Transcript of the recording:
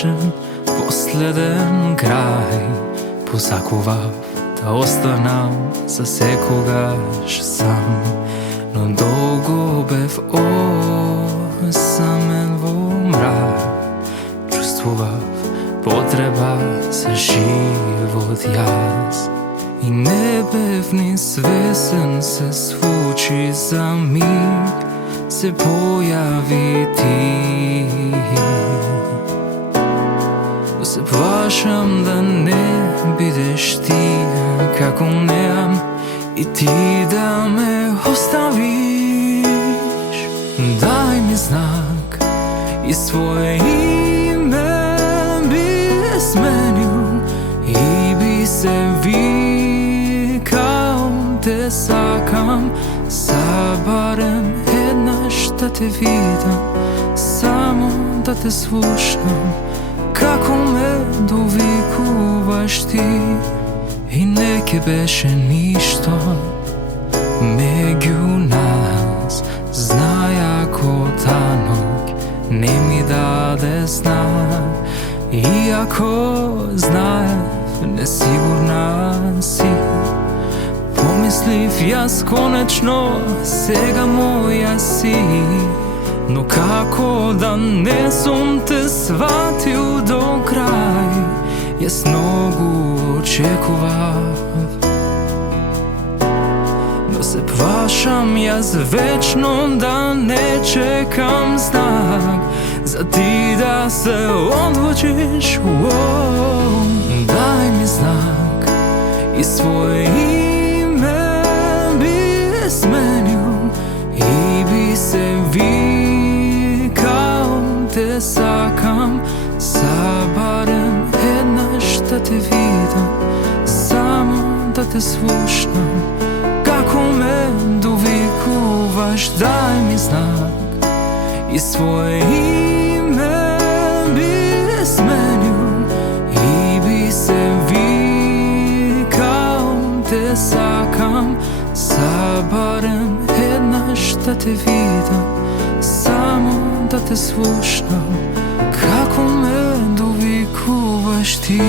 вечен, последен крај. Посакував да останам за секогаш сам, но долго бев осамен во мрак. Чувствував потреба за живот јас и не бев ни свесен, се случи за миг, се појави ти. Се плашам да не бидеш ти како неам и ти да ме оставиш. Дај ми знак и своje име би сменил и би се викал те сакам, за барем еднаш да те видам, само да те слушам како ме довикуваш ти. И не ке беше ништо меѓу нас, знаја ако танок не ми даде знак, иако знаев несигурна си. Помислив јас конечно сега моја си, но како да не сум те сватил до крај, јас многу очекував. Но се плашам јас вечно да не чекам знак, за ти да се одлучиш. Дај ми знак и своje име би сменил и би се те сакам, за барем еднаш да те видам, само да те слушам како ме довикуваш. Дај ми знак и своje име би сменил и би се викал те сакам, за барем еднаш да те видам, само да те слушам како ме довикуваш ти.